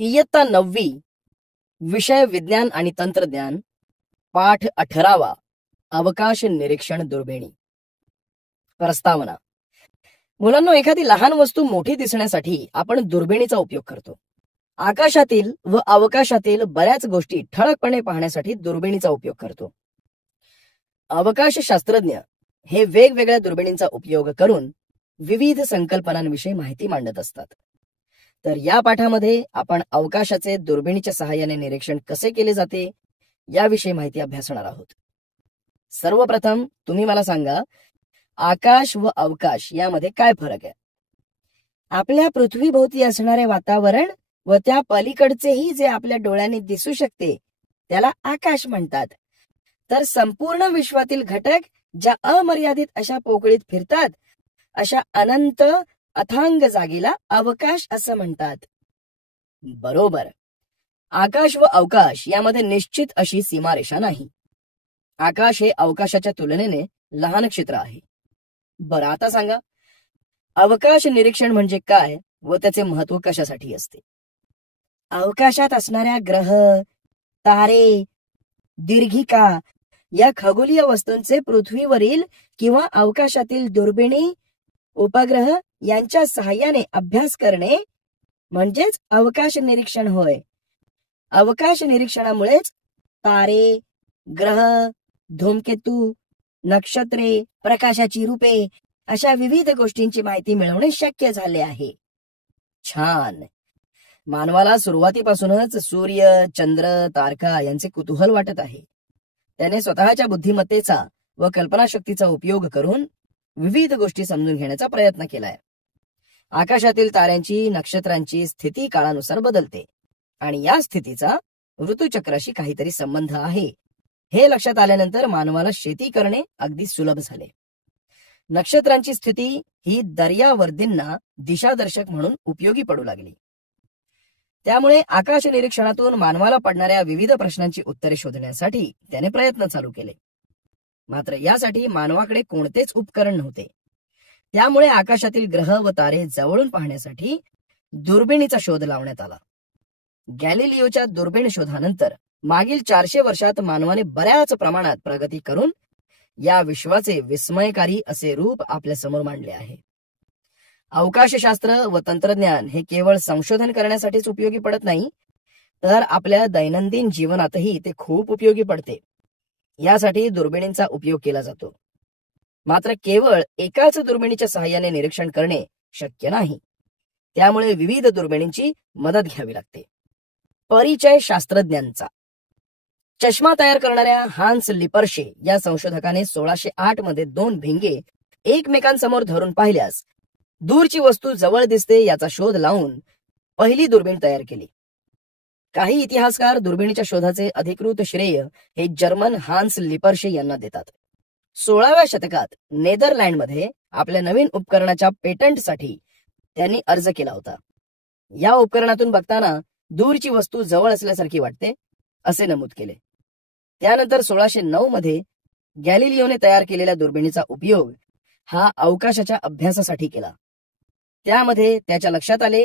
इयत्ता 9वी, विषय विज्ञान आणि तंत्रज्ञान, पाठ 18वा, अवकाश निरीक्षण दुर्बिणी. प्रस्तावना. मुलांनो, एखादी लहान वस्तू मोठी दिसण्यासाठी आपण दुर्बिणीचा उपयोग करतो. आकाशातील व अवकाशातील बऱ्याच गोष्टी ठळकपणे पाहण्यासाठी दुर्बिणीचा उपयोग करतो. अवकाश शास्त्रज्ञ हे वेगवेगळ्या दुर्बिणींचा उपयोग करून विविध संकल्पनांविषयी माहिती मांडत असतात. तर या पाठामध्ये आपण अवकाशाचे दुर्बिणीच्या सहाय्याने निरीक्षण कसे केले जाते याविषयी माहिती अभ्यासणार आहोत. सर्वप्रथम तुम्ही मला सांगा, आकाश व अवकाश यामध्ये काय फरक आहे? आपल्या पृथ्वीभोवती असणारे वातावरण व त्या पलीकडचेही जे आपल्या डोळ्यांनी दिसू शकते त्याला आकाश म्हणतात. तर संपूर्ण विश्वातील घटक ज्या अमर्यादित अशा पोकळीत फिरतात अशा अनंत अथांग जागेला अवकाश असं म्हणतात. बरोबर. आकाश व अवकाश यामध्ये निश्चित अशी सीमारेषा नाही. आकाश हे अवकाशाच्या तुलनेने लहान क्षेत्र आहे. बरं, आता सांगा, अवकाश निरीक्षण म्हणजे काय व त्याचे महत्व कशासाठी असते? अवकाशात असणाऱ्या ग्रह, तारे, दीर्घिका या खगोलीय वस्तूंचे पृथ्वीवरील किंवा अवकाशातील दुर्बिणी, उपग्रह यांच्या सहाय्याने अभ्यास करणे म्हणजेच अवकाश निरीक्षण होय. अवकाश निरीक्षणामुळेच तारे, ग्रह, धूमकेतू, नक्षत्रे, प्रकाशाची रूपे अशा विविध गोष्टींची माहिती मिळवणे शक्य झाले आहे. छान. मानवाला सुरुवातीपासूनच सूर्य, चंद्र, तारका यांचे कुतूहल वाटत आहे. त्याने स्वतःच्या बुद्धिमत्तेचा व कल्पनाशक्तीचा उपयोग करून विविध गोष्टी समजून घेण्याचा प्रयत्न केलाय. आकाशातील ताऱ्यांची, नक्षत्रांची स्थिती काळानुसार बदलते आणि या स्थितीचा ऋतुचक्राशी काहीतरी संबंध आहे हे लक्षात आल्यानंतर मानवाला शेती करणे अगदी सुलभ झाले. नक्षत्रांची स्थिती ही दर्यावर्दींना दिशादर्शक म्हणून उपयोगी पडू लागली. त्यामुळे आकाश निरीक्षणातून मानवाला पडणाऱ्या विविध प्रश्नांची उत्तरे शोधण्यासाठी त्याने प्रयत्न चालू केले. मात्र यासाठी मानवाकडे कोणतेच उपकरण नव्हते. त्यामुळे आकाशातील ग्रह व तारे जवळून पाहण्यासाठी दुर्बिणीचा शोध लावण्यात आला. गॅलिलिओच्या दुर्बीण शोधानंतर मागील 400 वर्षात मानवाने बऱ्याच प्रमाणात प्रगती करून या विश्वाचे विस्मयकारी असे रूप आपल्या समोर मांडले आहे. अवकाशशास्त्र व तंत्रज्ञान हे केवळ संशोधन करण्यासाठीच उपयोगी पडत नाही, तर आपल्या दैनंदिन जीवनातही ते खूप उपयोगी पडते. यासाठी दुर्बिणींचा उपयोग केला जातो. मात्र केवळ एकाच दुर्बिणीच्या सहाय्याने निरीक्षण करणे शक्य नाही. त्यामुळे विविध दुर्बिणींची मदत घ्यावी लागते. परिचय शास्त्रज्ञांचा. चष्मा तयार करणाऱ्या हान्स लिपर्शे या संशोधकाने 1608 मध्ये 2 भिंगे एकमेकांसमोर धरून पाहिल्यास दूरची वस्तू जवळ दिसते याचा शोध लावून पहिली दुर्बीण तयार केली. काही इतिहासकार दुर्बिणीच्या शोधाचे अधिकृत श्रेय हे जर्मन हान्स लिपर्शे यांना देतात. 16व्या शतकात नेदरलँडमध्ये आपल्या नवीन उपकरणाच्या पेटंटसाठी त्यांनी अर्ज केला होता. या उपकरणातून बघताना दूरची वस्तू जवळ असल्यासारखी वाटते असे नमूद केले. त्यानंतर 1609 मध्ये गॅलिलिओने तयार केलेल्या दुर्बिणीचा उपयोग हा अवकाशाच्या अभ्यासासाठी केला. त्यामध्ये त्याच्या लक्षात आले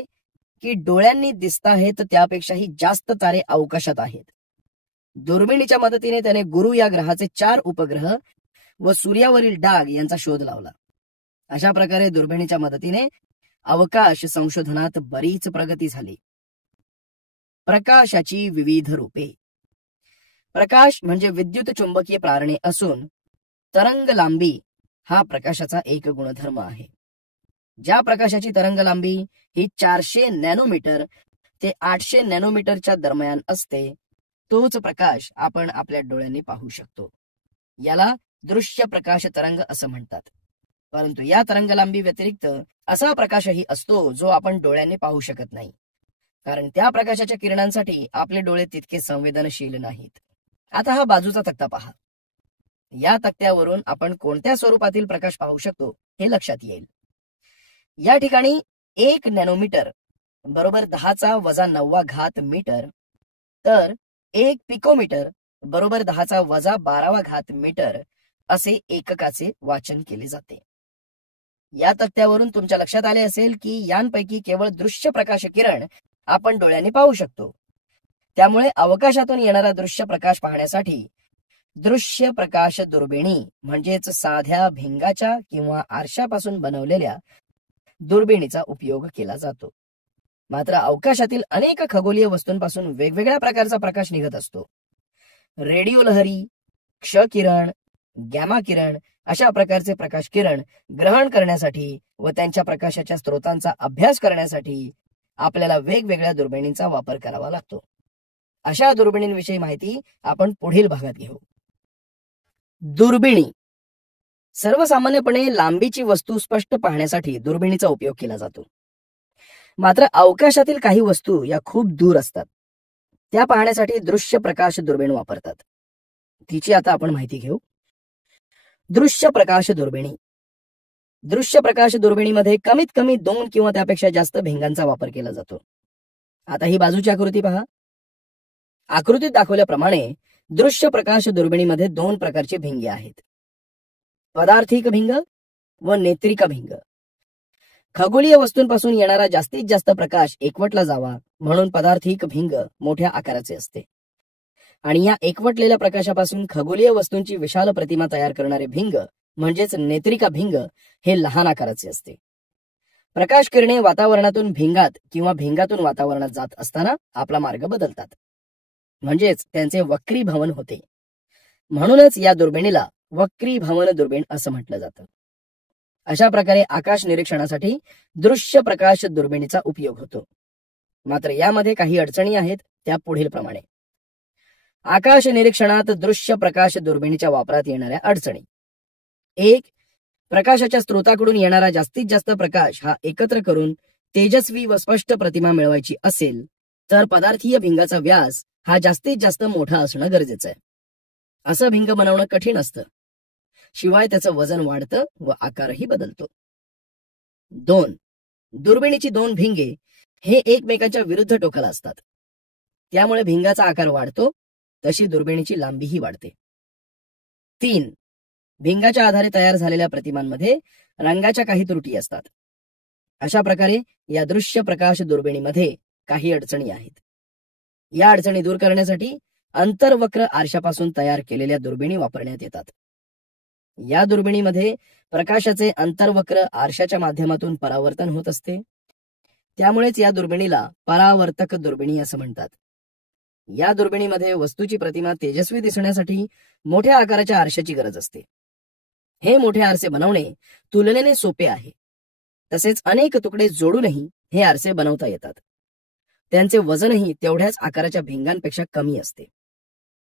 की डोळ्यांनी दिसताहेत त्यापेक्षाही जास्त तारे अवकाशात आहेत. दुर्बिणीच्या मदतीने त्याने गुरु या ग्रहाचे 4 उपग्रह व सूर्यावरील डाग यांचा शोध लावला. अशा प्रकारे दुर्बिणीच्या मदतीने अवकाश संशोधनात बरीच प्रगती झाली. प्रकाशाची विविध रूपे. प्रकाश म्हणजे विद्युत चुंबकीय प्रारणे असून तरंग लांबी हा प्रकाशाचा एक गुणधर्म आहे. ज्या प्रकाशाची तरंग लांबी ही 400 नॅनोमीटर ते 800 नॅनोमीटरच्या दरम्यान असते, तोच प्रकाश आपण आपल्या डोळ्यांनी पाहू शकतो. याला दृश्य प्रकाश तरंग असं म्हणतात. परंतु या तरंग लांबी व्यतिरिक्त असा प्रकाशही असतो जो आपण डोळ्यांनी पाहू शकत नाही, कारण त्या प्रकाशाच्या किरणांसाठी आपले डोळे तितके संवेदनशील नाहीत. आता हा बाजूचा तक्ता पहा. या तक्त्यावरून आपण कोणत्या स्वरूपातील प्रकाश पाहू शकतो हे लक्षात येईल. या ठिकाणी 1 नॅनोमीटर बरोबर 10⁻⁹ मीटर, तर 1 पिकोमीटर बरोबर 10⁻12 मीटर असे एककाचे वाचन केले जाते. या तक्त्यावरून तुमच्या लक्षात आले असेल की यांपैकी केवळ दृश्य प्रकाश किरण आपण डोळ्यांनी पाहू शकतो. त्यामुळे अवकाशातून येणारा दृश्य प्रकाश पाहण्यासाठी दृश्य प्रकाश दुर्बिणी म्हणजेच साध्या भिंगाच्या किंवा आरशापासून बनवलेल्या दुर्बिणीचा उपयोग केला जातो. मात्र अवकाशातील अनेक खगोलीय वस्तूंपासून वेगवेगळ्या प्रकारचा प्रकाश निघत असतो. रेडिओ लहरी, क्ष किरण, गॅमा किरण अशा प्रकारचे प्रकाश किरण ग्रहण करण्यासाठी व त्यांच्या प्रकाशाच्या स्रोतांचा अभ्यास करण्यासाठी आपल्याला वेगवेगळ्या दुर्बिणींचा वापर करावा लागतो. अशा दुर्बिणींविषयी माहिती आपण पुढील भागात घेऊ. दुर्बिणी. सर्वसामान्यपणे लांबीची वस्तू स्पष्ट पाहण्यासाठी दुर्बिणीचा उपयोग केला जातो. मात्र अवकाशातील काही वस्तू या खूप दूर असतात. त्या पाहण्यासाठी दृश्य प्रकाश दुर्बीण वापरतात. तिची आता आपण माहिती घेऊ. दृश्य प्रकाश दुर्बिणी. दृश्य प्रकाश दुर्बिणीमध्ये कमीत कमी 2 किंवा त्यापेक्षा जास्त भिंगांचा वापर केला जातो. आता ही बाजूची आकृती पहा. आकृतीत दाखवल्याप्रमाणे दृश्य प्रकाश दुर्बिणीमध्ये 2 प्रकारचे भिंगे आहेत. पदार्थिक भिंग व नेत्रिक भिंग. खगोलीय वस्तूंपासून येणारा जास्तीत जास्त प्रकाश एकवटला जावा म्हणून पदार्थिक भिंग मोठ्या आकाराचे असते आणि या एकवटलेल्या प्रकाशापासून खगोलीय वस्तूंची विशाल प्रतिमा तयार करणारे भिंग म्हणजेच नेत्रिका भिंग हे लहान आकाराचे असते. प्रकाश किरणे वातावरणातून भिंगात किंवा भिंगातून वातावरणात जात असताना आपला मार्ग बदलतात, म्हणजेच त्यांचे वक्रीभवन होते. म्हणूनच या दुर्बिणीला वक्रीभवन दुर्बीण असं म्हटलं जातं. अशा प्रकारे आकाश निरीक्षणासाठी दृश्य प्रकाश दुर्बिणीचा उपयोग होतो. मात्र यामध्ये काही अडचणी आहेत, त्या पुढील प्रमाणे. आकाश निरीक्षणात दृश्य प्रकाश दुर्बिणीच्या वापरात येणाऱ्या अडचणी. 1. प्रकाशाच्या स्रोताकडून येणारा जास्तीत जास्त प्रकाश हा एकत्र करून तेजस्वी व स्पष्ट प्रतिमा मिळवायची असेल तर पदार्थीय भिंगाचा व्यास हा जास्तीत जास्त मोठा असणं गरजेचं आहे. असं भिंग बनवणं कठीण असतं. शिवाय त्याचं वजन वाढतं व आकारही बदलतो. 2. दुर्बिणीची 2 भिंगे हे एकमेकांच्या विरुद्ध टोकाला असतात. त्यामुळे भिंगाचा आकार वाढतो, तशी दुर्बिणीची लांबीही वाढते. 3. भिंगाच्या आधारे तयार झालेल्या प्रतिमांमध्ये रंगाच्या काही त्रुटी असतात. अशा प्रकारे या दृश्य प्रकाश दुर्बिणीमध्ये काही अडचणी आहेत. या अडचणी दूर करण्यासाठी अंतर्वक्र आरशापासून तयार केलेल्या दुर्बिणी वापरण्यात येतात. या दुर्बिणीमध्ये प्रकाशाचे अंतर्वक्र आरशाच्या माध्यमातून परावर्तन होत असते. त्यामुळेच या दुर्बिणीला परावर्तक दुर्बिणी असं म्हणतात. या दुर्बिणीमध्ये वस्तूची प्रतिमा तेजस्वी दिसण्यासाठी मोठ्या आकाराच्या आरशाची गरज असते. हे मोठे आरसे बनवणे तुलनेने सोपे आहे. तसेच अनेक तुकडे जोडूनही हे आरसे बनवता येतात. त्यांचे वजनही तेवढ्याच आकाराच्या भिंगांपेक्षा कमी असते.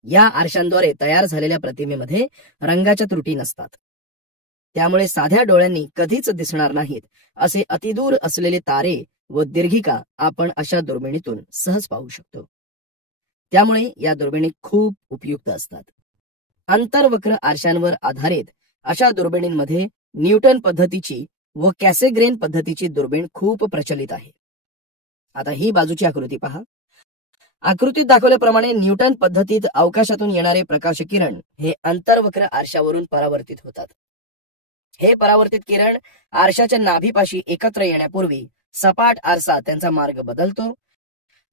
या आरशांद्वारे तयार झालेल्या प्रतिमेमध्ये रंगाच्या त्रुटी नसतात. त्यामुळे साध्या डोळ्यांनी कधीच दिसणार नाहीत असे अतिदूर असलेले तारे व दीर्घिका आपण अशा दुर्बिणीतून सहज पाहू शकतो. त्यामुळे या दुर्बिणी खूप उपयुक्त असतात. अंतर्वक्र आरशांवर आधारित अशा दुर्बिणींमध्ये न्यूटन पद्धतीची व कॅसेग्रेन पद्धतीची दुर्बीण खूप प्रचलित आहे. आता ही बाजूची आकृती पहा. आकृतीत दाखवल्याप्रमाणे न्यूटन पद्धतीत अवकाशातून येणारे प्रकाश किरण हे अंतर्वक्र आरशावरून परावर्तित होतात. हे परावर्तित किरण आरशाच्या नाभीपाशी एकत्र येण्यापूर्वी सपाट आरसा त्यांचा मार्ग बदलतो.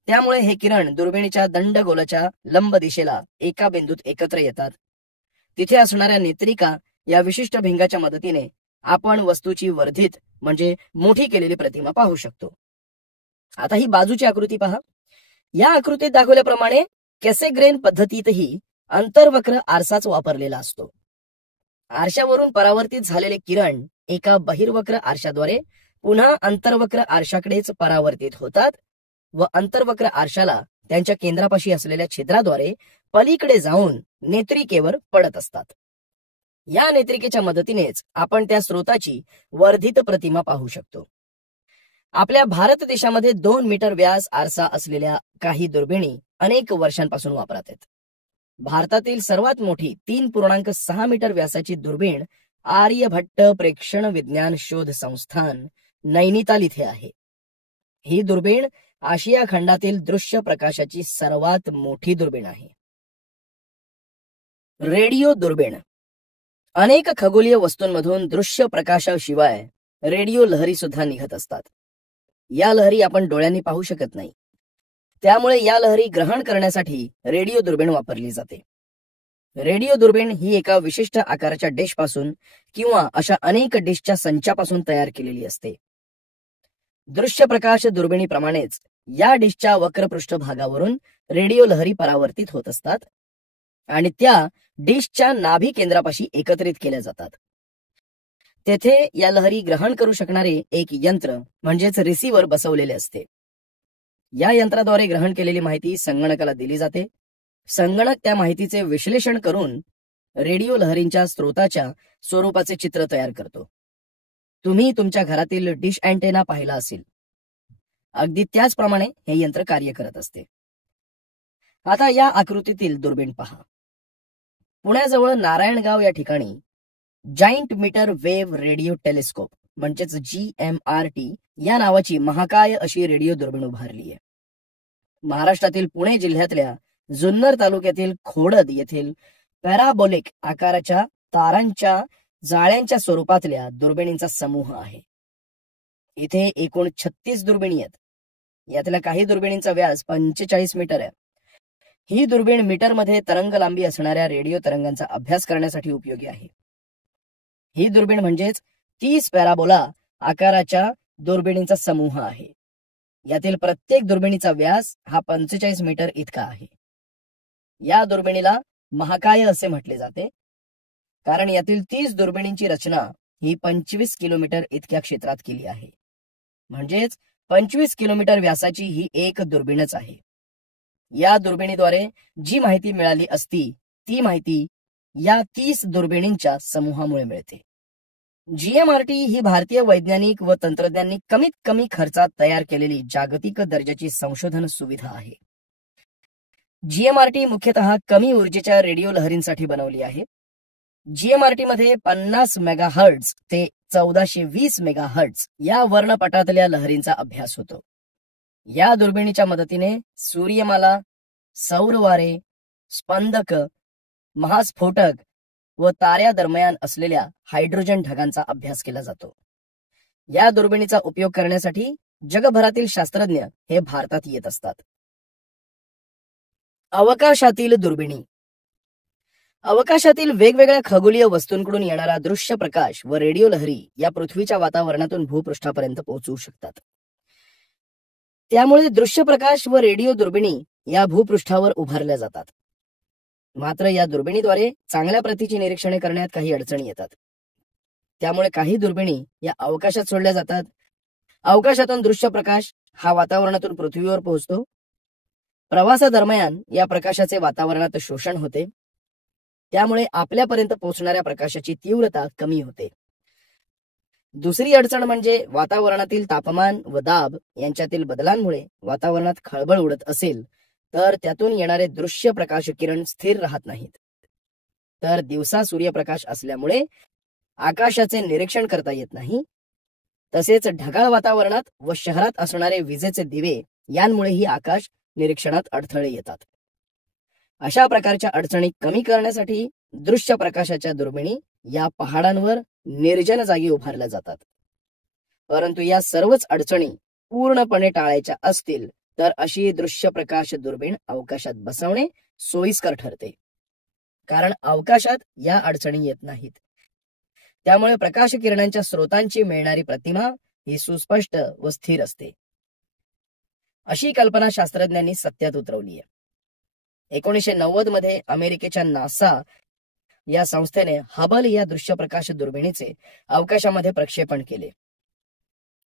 त्यामुळे हे किरण दुर्बिणीच्या दंडगोलाच्या लंब दिशेला एका बिंदूत एकत्र येतात. तिथे असणाऱ्या नेत्रिका या विशिष्ट भिंगाच्या मदतीने आपण वस्तूची वर्धित म्हणजे मोठी केलेली प्रतिमा पाहू शकतो. आता ही बाजूची आकृती पहा. या आकृतीत दाखवल्याप्रमाणे कॅसेग्रेन पद्धतीतही अंतर्वक्र आरसाच वापरलेला असतो. आरशावरून परावर्तित झालेले किरण एका बहिर्वक्र आरशाद्वारे पुन्हा अंतर्वक्र आरशाकडेच परावर्तित होतात व अंतर्वक्र आरशाला त्यांच्या केंद्रापाशी असलेल्या छिद्राद्वारे पलीकडे जाऊन नेत्रिकेवर पडत असतात. या नेत्रिकेच्या मदतीनेच आपण त्या स्रोताची वर्धित प्रतिमा पाहू शकतो. आपल्या भारत देशामध्ये 2 मीटर व्यास आरसा असलेल्या काही दुर्बिणी अनेक वर्षांपासून वापरात आहेत. भारतातील सर्वात मोठी 3.6 मीटर व्यासाची दुर्बीण आर्यभट्ट प्रेक्षण विज्ञान शोध संस्थान नैनिताल इथे आहे. ही दुर्बीण आशिया खंडातील दृश्य प्रकाशाची सर्वात मोठी दुर्बीण आहे. रेडिओ दुर्बीण. अनेक खगोलीय वस्तूंमधून दृश्य प्रकाशाशिवाय रेडिओ लहरी सुद्धा निघत असतात. या लहरी आपण डोळ्यांनी पाहू शकत नाही, त्यामुळे या लहरी ग्रहण करण्यासाठी रेडिओ दुर्बीण वापरली जाते. रेडिओ दुर्बीण ही एका विशिष्ट आकाराच्या डिशपासून किंवा अशा अनेक डिशच्या संचापासून तयार केलेली असते. दृश्य प्रकाश दुर्बिणीप्रमाणेच या डिशच्या वक्र पृष्ठभागावरून रेडिओ लहरी परावर्तित होत असतात आणि त्या डिशच्या नाभी केंद्रापाशी एकत्रित केल्या जातात. तेथे या लहरी ग्रहण करू शकणारे एक यंत्र म्हणजेच रिसिव्हर बसवलेले असते. या यंत्राद्वारे ग्रहण केलेली माहिती संगणकाला दिली जाते. संगणक त्या माहितीचे विश्लेषण करून रेडिओ लहरींच्या स्रोताच्या स्वरूपाचे चित्र तयार करतो. तुम्ही तुमच्या घरातील डिश अँटेना पाहिला असेल. अगदी त्याचप्रमाणे हे यंत्र कार्य करत असते. आता या आकृतीतील दुर्बीण पहा. पुण्याजवळ नारायणगाव या ठिकाणी giant metre wave radio telescope म्हणजेच GMRT या नावाची महाकाय अशी रेडिओ दुर्बीण उभारली आहे. महाराष्ट्रातील पुणे जिल्ह्यातल्या जुन्नर तालुक्यातील खोडद येथील पॅराबोलिक आकाराच्या तारांच्या जाळ्यांच्या स्वरूपातल्या दुर्बिणींचा समूह आहे. इथे एकूण 36 दुर्बिणी आहेत. यातल्या काही दुर्बिणींचा व्यास 45 मीटर आहे. ही दुर्बीण मीटरमध्ये तरंग लांबी असणाऱ्या रेडिओ तरंगांचा अभ्यास करण्यासाठी उपयोगी आहे. ही दुर्बीण म्हणजेच 30 पॅराबोला आकाराच्या दुर्बिणींचा समूह आहे. यातील प्रत्येक दुर्बिणीचा व्यास हा 45 मीटर इतका आहे. या दुर्बिणीला महाकाय असे म्हटले जाते कारण यातील 30 दुर्बिणींची रचना ही 25 किलोमीटर इतक्या क्षेत्रात केली आहे. म्हणजेच 25 किलोमीटर व्यासाची ही एक दुर्बीणच आहे. या दुर्बिणीद्वारे जी माहिती मिळाली असती ती माहिती या 30 दुर्बिणींच्या समूहामुळे मिळते. GMRT ही भारतीय वैज्ञानिक व तंत्रज्ञांनी कमीत कमी खर्चात तयार केलेली जागतिक दर्जाची संशोधन सुविधा आहे. GMRT मुख्यतः कमी ऊर्जेच्या रेडिओ लहरींसाठी बनवली आहे. GMRT मध्ये 50 मेगाहर्ट्झ ते 1420 मेगाहर्ट्झ या वर्णपटातल्या लहरींचा अभ्यास होतो. या दुर्बिणीच्या मदतीने सूर्यमाला, सौरवारे, स्पंदक, महास्फोटक व ताऱ्यादरम्यान असलेल्या हायड्रोजन ढगांचा अभ्यास केला जातो. या दुर्बिणीचा उपयोग करण्यासाठी जगभरातील शास्त्रज्ञ हे भारतात येत असतात. अवकाशातील दुर्बिणी. अवकाशातील वेगवेगळ्या खगोलीय वस्तूंकडून येणारा दृश्य प्रकाश व रेडिओ लहरी या पृथ्वीच्या वातावरणातून भूपृष्ठापर्यंत पोहोचू शकतात. त्यामुळे दृश्य प्रकाश व रेडिओ दुर्बिणी या भूपृष्ठावर उभारल्या जातात. मात्र या दुर्बिणीद्वारे चांगल्या प्रतीची निरीक्षणे करण्यात काही अडचणी येतात. त्यामुळे काही दुर्बिणी या अवकाशात सोडल्या जातात. अवकाशातून दृश्य प्रकाश हा वातावरणातून पृथ्वीवर पोहोचतो. प्रवासादरम्यान या प्रकाशाचे वातावरणात शोषण होते. त्यामुळे आपल्यापर्यंत पोहोचणाऱ्या प्रकाशाची तीव्रता कमी होते. दुसरी अडचण म्हणजे वातावरणातील तापमान व दाब यांच्यातील बदलांमुळे वातावरणात खळबळ उडत असेल तर त्यातून येणारे दृश्य प्रकाश किरण स्थिर राहत नाहीत. तर दिवसा सूर्यप्रकाश असल्यामुळे आकाशाचे निरीक्षण करता येत नाही. तसेच ढगाळ वातावरणात व शहरात असणारे विजेचे दिवे यांमुळेही आकाश निरीक्षणात अडथळे येतात. अशा प्रकारच्या अडचणी कमी करण्यासाठी दृश्य प्रकाशाच्या दुर्बिणी या पहाडांवर निर्जन जागी उभारल्या जातात. परंतु या सर्वच अडचणी पूर्णपणे टाळायच्या असतील तर अशी दृश्य प्रकाश दुर्बीण अवकाशात बसवणे सोयीस्कर ठरते. कारण अवकाशात या अडचणी येत नाहीत. त्यामुळे प्रकाश किरणांच्या स्रोतांची मिळणारी प्रतिमा ही सुस्पष्ट व स्थिर असते. अशी कल्पना शास्त्रज्ञांनी सत्यात उतरवली आहे. 1990 मध्ये अमेरिकेच्या नासा या संस्थेने हबल या दृश्य प्रकाश दुर्बिणीचे अवकाशामध्ये प्रक्षेपण केले.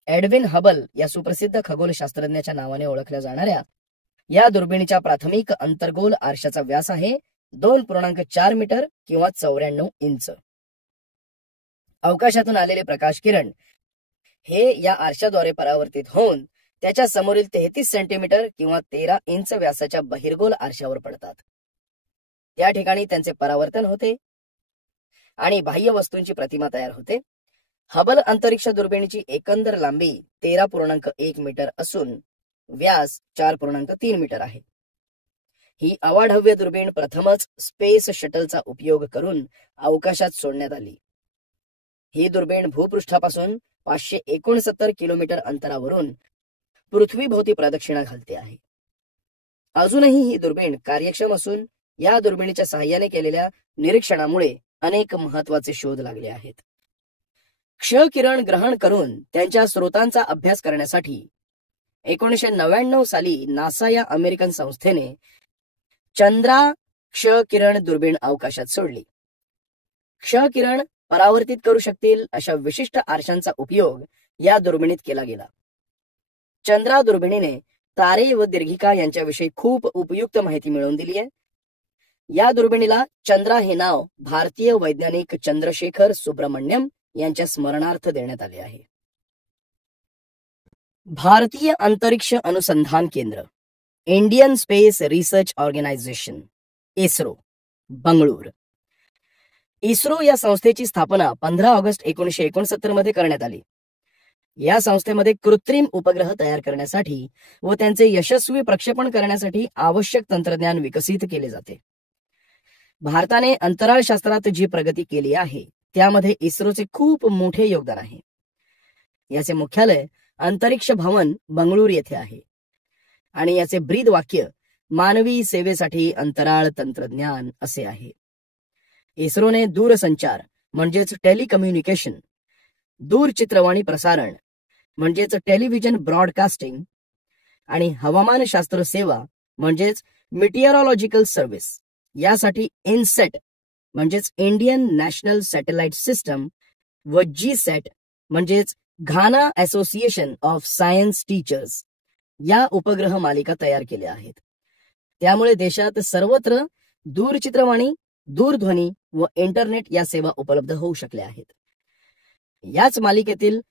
एडविन हबल या सुप्रसिद्ध खगोलशास्त्रज्ञाच्या नावाने ओळखल्या जाणाऱ्या या दुर्बिणीच्या प्राथमिक अंतर्गोल आरशाचा व्यास आहे 2.4 मीटर किंवा 94 इंच. अवकाशातून आलेले प्रकाश किरण हे या आरशाद्वारे परावर्तित होऊन त्याच्या समोरील 33 सेंटीमीटर किंवा 13 इंच व्यासाच्या बहिर्गोल आरशावर पडतात. त्या ठिकाणी त्यांचे परावर्तन होते आणि बाह्य वस्तूंची प्रतिमा तयार होते. हबल अंतरिक्ष दुर्बिणीची एकंदर लांबी 13.1 मीटर असून व्यास 4.3 मीटर आहे. ही अवाढव्य दुर्बीण प्रथमच स्पेस शटलचा उपयोग करून अवकाशात सोडण्यात आली. ही दुर्बीण भूपृष्ठापासून 569 किलोमीटर अंतरावरून पृथ्वीभोवती प्रदक्षिणा घालते आहे. अजूनही ही दुर्बीण कार्यक्षम असून या दुर्बिणीच्या सहाय्याने केलेल्या निरीक्षणामुळे अनेक महत्वाचे शोध लागले आहेत. क्ष किरण ग्रहण करून त्यांच्या स्रोतांचा अभ्यास करण्यासाठी 1999 साली नासा या अमेरिकन संस्थेने चंद्रा क्ष किरण दुर्बीण अवकाशात सोडली. क्ष किरण परावर्तित करू शकतील अशा विशिष्ट आरशांचा उपयोग या दुर्बिणीत केला गेला. चंद्रा दुर्बिणीने तारे व दीर्घिका यांच्याविषयी खूप उपयुक्त माहिती मिळवून दिली आहे. या दुर्बिणीला चंद्रा हे नाव भारतीय वैज्ञानिक चंद्रशेखर सुब्रमण्यम यांच्या स्मरणार्थ देण्यात आले आहे. भारतीय अंतरिक्ष अनुसंधान केंद्र, Indian Space Research Organisation, ISRO, Bengaluru. ISRO या संस्थेची स्थापना 15 ऑगस्ट 1969 मध्ये करण्यात आली. या संस्थेमध्ये कृत्रिम उपग्रह तयार करण्यासाठी व त्यांचे यशस्वी प्रक्षेपण करण्यासाठी आवश्यक तंत्रज्ञान विकसित केले जाते. भारताने अंतराळ शास्त्रात जी प्रगती केली आहे त्यामध्ये इस्रोचे खूप मोठे योगदान आहे. याचे मुख्यालय अंतरिक्ष भवन बंगळूर येथे आहे आणि याचे ब्रीद वाक्य मानवी सेवेसाठी अंतराळ तंत्रज्ञान असे आहे. इस्रोने दूरसंचार म्हणजेच टेलिकम्युनिकेशन, दूरचित्रवाणी प्रसारण म्हणजेच टेलिव्हिजन ब्रॉडकास्टिंग आणि हवामानशास्त्र सेवा म्हणजेच मिटिओरॉलॉजिकल सर्व्हिस यासाठी इनसेट म्हणजेच इंडियन नॅशनल सॅटेलाइट सिस्टम व जीसॅट म्हणजेच घाना असोसिएशन ऑफ सायन्स टीचर्स या उपग्रह मालिका तयार केल्या आहेत. त्यामुळे देशात सर्वत्र दूरचित्रवाणी, दूरध्वनी व इंटरनेट या सेवा उपलब्ध होऊ शकल्या आहेत. याच मालिकेतील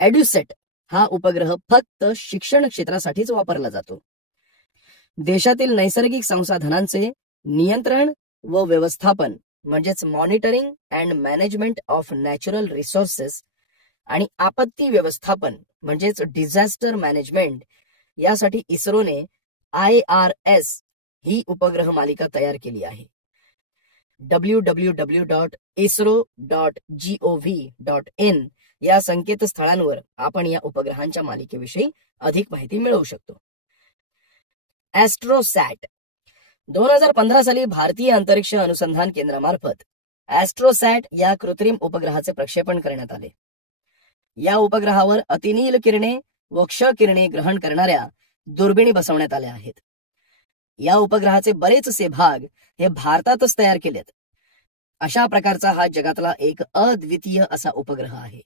एड्युसेट हा उपग्रह फक्त शिक्षण क्षेत्रासाठीच वापरला जातो. देशातील नैसर्गिक संसाधनांचे नियंत्रण व व्यवस्थापन म्हणजेच monitoring and management of natural resources आणि आपत्ती व्यवस्थापन म्हणजेच डिझास्टर मॅनेजमेंट यासाठी इस्रोने IRS ही उपग्रह मालिका तयार केली आहे. www.isro.gov.in या संकेतस्थळांवर आपण या उपग्रहांच्या मालिकेविषयी अधिक माहिती मिळवू शकतो. ॲस्ट्रोसॅट 2015 साली भारतीय अंतरिक्ष अनुसंधान केंद्रामार्फत ॲस्ट्रोसॅट या कृत्रिम उपग्रहाचे प्रक्षेपण करण्यात आले. या उपग्रहावर अतिनील किरणे व क्ष किरणे ग्रहण करणाऱ्या दुर्बिणी बसवण्यात आल्या आहेत. या उपग्रहाचे बरेचसे भाग हे भारतातच तयार केलेत. अशा प्रकारचा हा जगातला एक अद्वितीय असा उपग्रह आहे.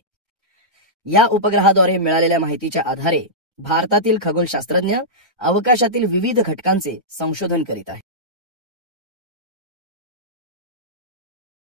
या उपग्रहाद्वारे मिळालेल्या माहितीच्या आधारे भारतातील खगोलशास्त्रज्ञ अवकाशातील विविध घटकांचे संशोधन करीत आहेत.